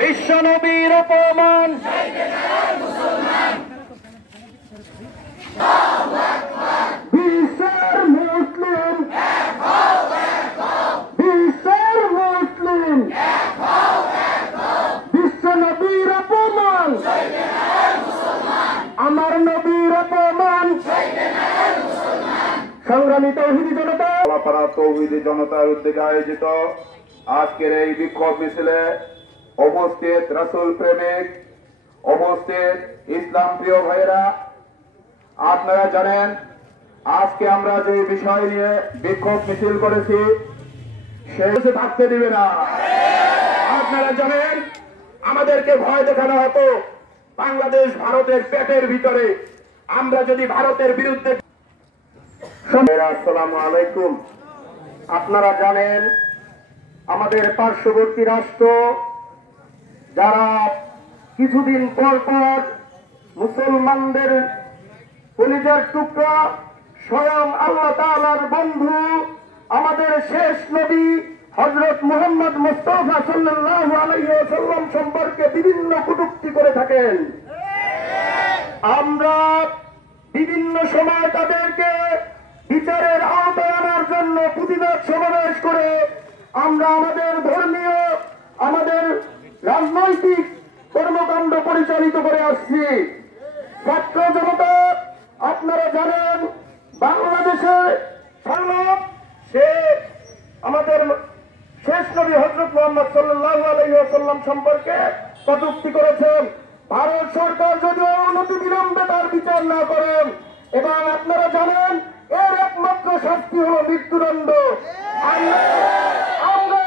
বিশ্বনবীর অপমান বিশ্বের মুসলিম বিশ্বনবীর অপমান আমার নবীর অপমান। সংগ্রামী তৌহিদি জনতা, তৌহিদি জনতার উদ্যোগে আয়োজিত আজকের এই বিক্ষোভ মিছিলে উপস্থিত রাসূল প্রেমিক, উপস্থিত ইসলাম প্রিয় ভাইয়েরা, আপনারা জানেন আজকে আমরা যে বিষয় নিয়ে বিক্ষোভ মিছিল করেছি সে থাকতে দিবে না। আপনারা জানেন আমাদেরকে ভয় দেখানো হতো বাংলাদেশ ভারতের পেটের ভিতরে, আমরা যদি ভারতের বিরুদ্ধে। আসসালামু আলাইকুম। আপনারা জানেন আমাদের পার্শ্ববর্তী রাষ্ট্র যারা কিছুদিন পর পর মুসলমানদের কলিজার টুকরা স্বয়ং আল্লাহ তাআলার বন্ধু আমাদের শেষ নবী হযরত মুহাম্মদ মুস্তাফা সাল্লাল্লাহু আলাইহি ওয়াসাল্লাম সম্পর্কে বিভিন্ন কটূক্তি করে থাকেন। আমরা বিভিন্ন সময় তাদেরকে বিচারের আওতায় আনার জন্য প্রতিবাদ সমাবেশ করে আমরা আমাদের ধর্মীয়, আমাদের রাজনৈতিক কর্মকাণ্ড পরিচালিত করে আসছি। ছাত্র জনতা, আপনারা জানেন বাংলাদেশে সে আমাদের শেষ নবী হযরত মুহাম্মদ সাল্লাল্লাহু আলাইহি ওয়াসাল্লাম সম্পর্কে কটূক্তি করেছেন। ভারত সরকার যদিও অনতি বিলম্বে তার বিচার না করেন, এবং আপনারা জানেন এর একমাত্র শাস্তি হল মৃত্যুদণ্ড। আমরা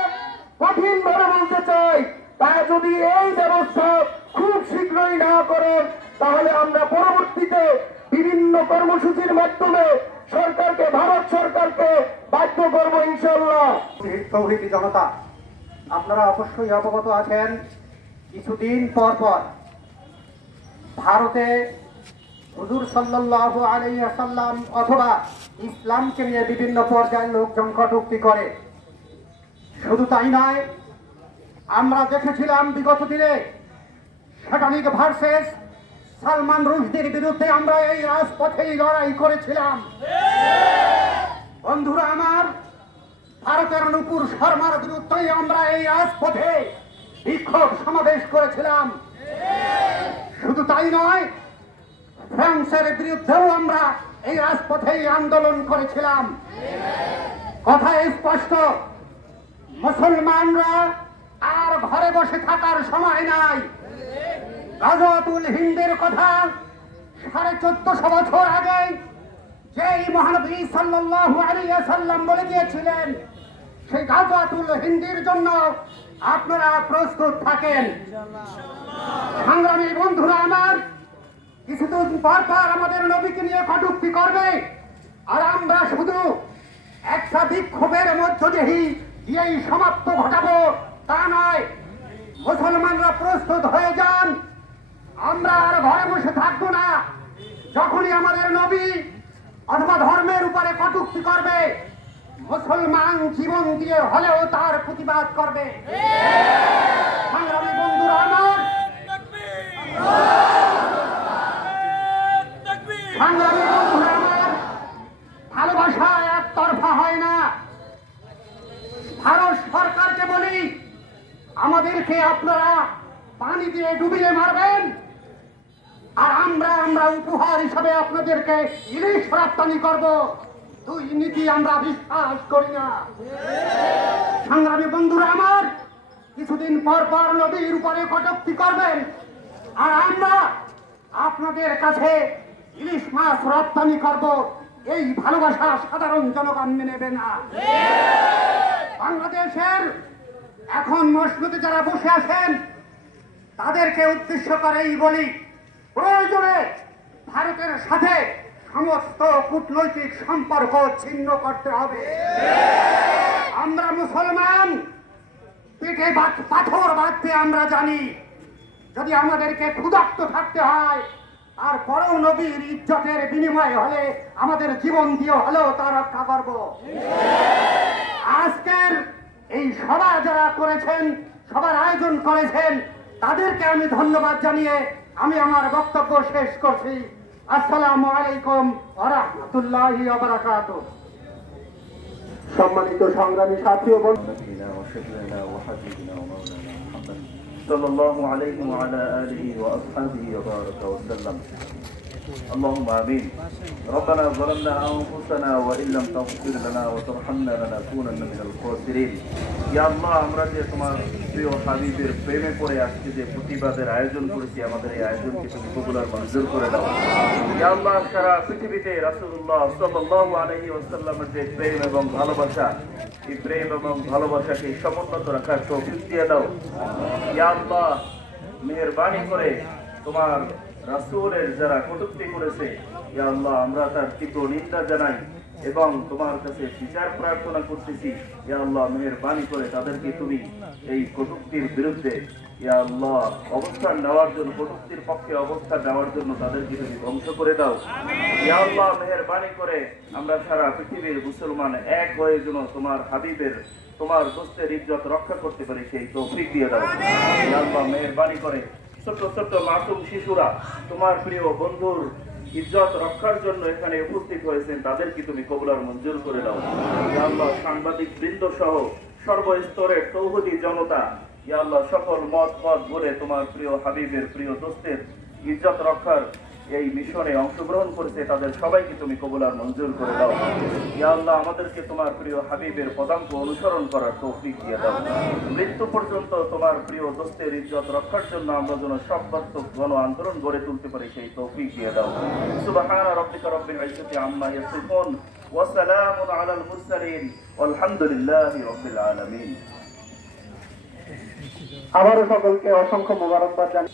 কঠিন ভাবে বলতে চাই, তাই যদি এই ব্যবস্থা খুব শীঘ্রই না করেন তাহলে আমরা পরবর্তীতে বিভিন্ন কর্মসূচির মাধ্যমে সরকারকে, ভারত সরকারকে বাধ্য করব ইনশাআল্লাহ। তৌহিদি জনতা, আপনারা অবশ্যই অবগত আছেন কিছুদিন পর পর ভারতে হুজুর সাল্লাল্লাহু আলাইহি ওয়াসাল্লাম অথবা ইসলামকে নিয়ে বিভিন্ন পর্যায়ে লোকজন কটূক্তি করে। শুধু তাই নয়, আমরা দেখেছিলাম বিগত দিনে সেটানিক ভার্সেস সালমান রুশদির বিরুদ্ধে আমরা এই রাজপথেই লড়াই করেছিলাম। বন্ধুরা আমার, ভারতের নূপুর শর্মার বিরুদ্ধে আমরা এই রাজপথে বিক্ষোভ সমাবেশ করেছিলাম। শুধু তাই নয়, ফ্রান্সের বিরুদ্ধেও আমরা এই রাজপথেই আন্দোলন করেছিলাম। কথা স্পষ্ট, মুসলমানরা আর ঘরে বসে থাকার সময় নাই। গাজওয়াতুল হিন্দের কথা 1450 বছর আগে যেই মহানবী সাল্লাল্লাহু আলাইহি ওয়াসাল্লাম বলে গিয়েছিলেন, সেই গাজওয়াতুল হিন্দের জন্য আপনারা প্রস্তুত থাকেন। সংগ্রামী বন্ধুরা আমার, কিছুদিন পর পর আমাদের নবীকে নিয়ে কটূক্তি করবে, আর আমরা শুধু একটা বিক্ষোভের মধ্য দিয়েই এই সমাপ্ত ঘটাবো তা নয়। মুসলমানরা প্রস্তুত হয়ে যান, আমরা আর ঘরে বসে থাকবো না। যখনই আমাদের নবী অথবা ধর্মের উপরে কটূক্তি করবে, মুসলমান জীবন দিয়ে হলেও তার প্রতিবাদ করবে। সংগ্রামী বন্ধুরা আমার, সংগ্রামী বন্ধুরা আমার, ভালোবাসা একতরফা হয় না। ভারত সরকারকে বলি, আমাদেরকে আপনারা পানি দিয়ে ডুবিয়ে মারবেন, আর আমরা উপহার হিসাবে আপনাদেরকে ইলিশ রপ্তানি করব, দুই নীতি আমরা বিশ্বাস করি না। সংগ্রামী বন্ধুরা আমার, কিছুদিন পর পর নদীর উপরে কটূক্তি করবেন, আর আমরা আপনাদের কাছে ইলিশ মাছ রপ্তানি করব, এই ভালোবাসা সাধারণ জনগণ মেনে নেবে না। বাংলাদেশের এখন মসনদে যারা বসে আছেন তাদেরকে উদ্দেশ্য করেই বলি, প্রয়োজনে ভারতের সাথে সমস্ত কূটনৈতিক সম্পর্ক ছিন্ন করতে হবে। আমরা মুসলমান, পেটে পাথর বাঁধতে আমরা জানি। যদি আমাদেরকে ক্ষুধার্ত থাকতে হয়, তারপরেও নবীর ইজ্জতের বিনিময় হলে আমাদের জীবন দিয়ে হলেও তা রক্ষা করব। আজকের এই সভা যারা করেছেন, সবার আয়োজন করেছেন, তাদেরকে আমি ধন্যবাদ জানিয়ে আমি আমার বক্তব্য শেষ করছি। আসসালামু আলাইকুম ওয়া রাহমাতুল্লাহি ওয়া বারাকাতুহু। সম্মানিত সংগ্রামী সাথী ও বন্ধু, نبينا وشفيعنا وحبيبنا ومولانا محمد صلى الله عليه وعلى آله وأصحابه وبارك وسلم. اللهم آمين. ربنا ظلمنا أنفسنا وإن لم تغفر لنا وترحمنا لنكونن من الخاسرين. يا الله, আমরা যে তোমার প্রিয় হাবিবের প্রেমে পড়ে আজকে যে প্রতিবাদের আয়োজন করেছি, আমাদের এই আয়োজনকে তুমি কবুল আর মঞ্জুর করে দাও। ইয়া আল্লাহ, সারা পৃথিবীতে রাসূলুল্লাহ সাল্লাল্লাহু আলাইহি ওয়াসাল্লামের যে প্রেম এবং ভালোবাসা, এই প্রেম এবং ভালোবাসাকে সমুন্নত রাখার তৌফিক দিয়ে দাও। ইয়া আল্লাহ, মেহেরবানি করে তোমার রাসূলের যারা কটূক্তি করেছে, ইয়া আল্লাহ, আমরা তার তীব্র নিন্দা জানাই এবং তোমার কাছে বিচার প্রার্থনা করতেছি। ইয়া আল্লাহ, মেহেরবানি করে তাদেরকে তুমি এই কটূক্তির বিরুদ্ধে ইয়া আল্লাহ অবস্থান নেওয়ার জন্য, কটূক্তির পক্ষে অবস্থান নেওয়ার জন্য তাদেরকে তুমি ধ্বংস করে দাও। ইয়া আল্লাহ, মেহেরবানি করে আমরা সারা পৃথিবীর মুসলমান এক হয়ে যেন তোমার হাবিবের, তোমার দোস্তের ইজ্জত রক্ষা করতে পারি, সেই তৌফিক দিয়ে দাও। ইয়া আল্লাহ, মেহেরবানি করে ছোট্ট ছোট্ট মাসুম শিশুরা তোমার প্রিয় বন্ধুর ইজ্জত রক্ষার জন্য এখানে উপস্থিত হয়েছেন, তাদেরকে তুমি কবুল আর মঞ্জুর করে দাও। ইয়া আল্লাহ, সাংবাদিক বৃন্দ সহ সর্বস্তরের তৌহিদি জনতা, ইয়া আল্লাহ, সকল মত বলে তোমার প্রিয় হাবিবের, প্রিয় দোস্তের ইজ্জত রক্ষার এই মিশনে অংশগ্রহণ করেছে, তাদের সবাইকে তুমি কবুল আর মঞ্জুর করে দাও। ইয়া আল্লাহ, আমাদেরকে তোমার প্রিয় হাবিবের পদাঙ্ক অনুসরণ করার তৌফিক দিয়ে দাও। মৃত্যু পর্যন্ত তোমার প্রিয় দোস্তের ইজ্জত রক্ষার জন্য আমরা যেন সর্বাত্মক গণ আন্দোলন গড়ে তুলতে পারি, সেই তৌফিক দিয়ে দাও। সুবহানা রাব্বিকা রাব্বিল ইজ্জাতি আম্মা ইয়াসিফুন ওয়া সালামুন আলাল মুরসালিন ওয়ালহামদুলিল্লাহি রাব্বিল আলামিন। আবারও সকলকে অসংখ্য মোবারকবাদ জানাই।